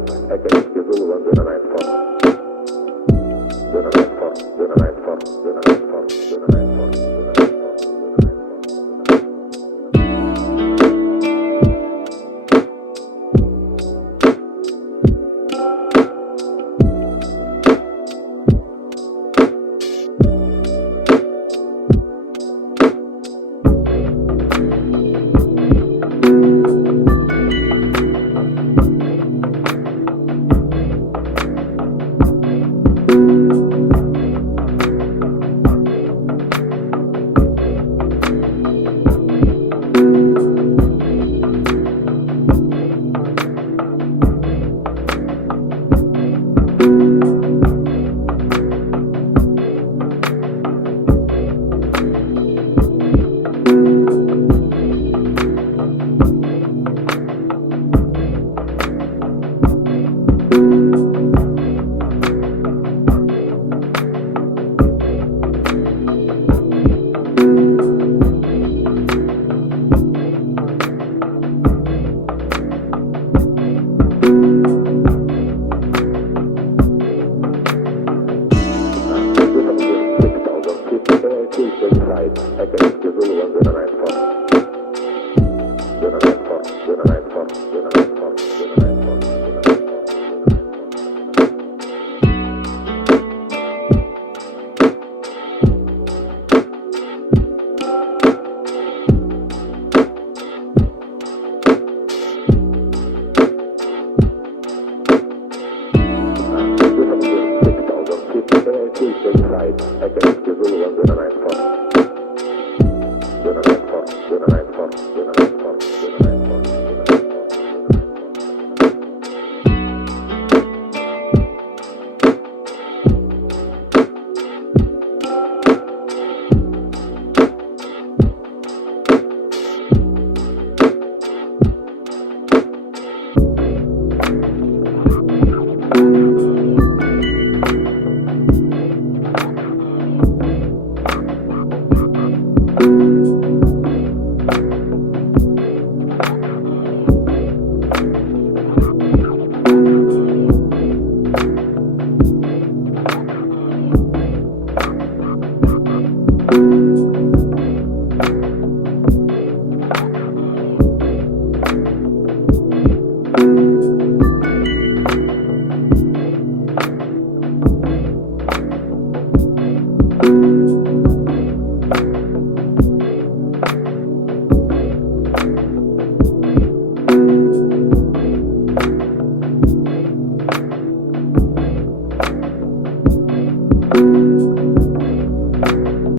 Sicherheit ergänzt Gesuche Zona Night Fort. Zona Night Fort, Zona Night Fort, Zona Night Fort, Zona Night Fort, Zona Night Fort, Zona Night Fort. Sicherheit ergänzt Gesuche Zona Night Fort. Zona Night Fort, Zona Night Fort, Zona Night Fort, Zona Night Fort, Zona Night Fort. Sicherheit ergänzt Gesuche Zona Night Fort. Zona Night Fort, Zona Night Fort, Zona Night Fort, Zona Night Fort, Zona Night Fort, Zona Night Fort.